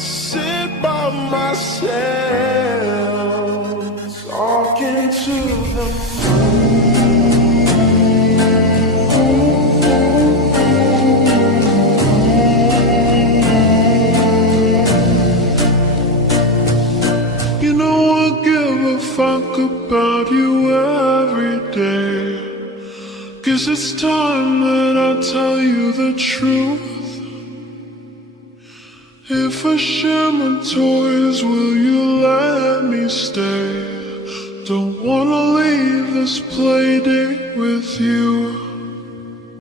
sit by myself, talking to the You know I give a fuck about you every day. Guess it's time that I tell you the truth. If I share my toys, will you let me stay? Don't wanna leave this play date with you.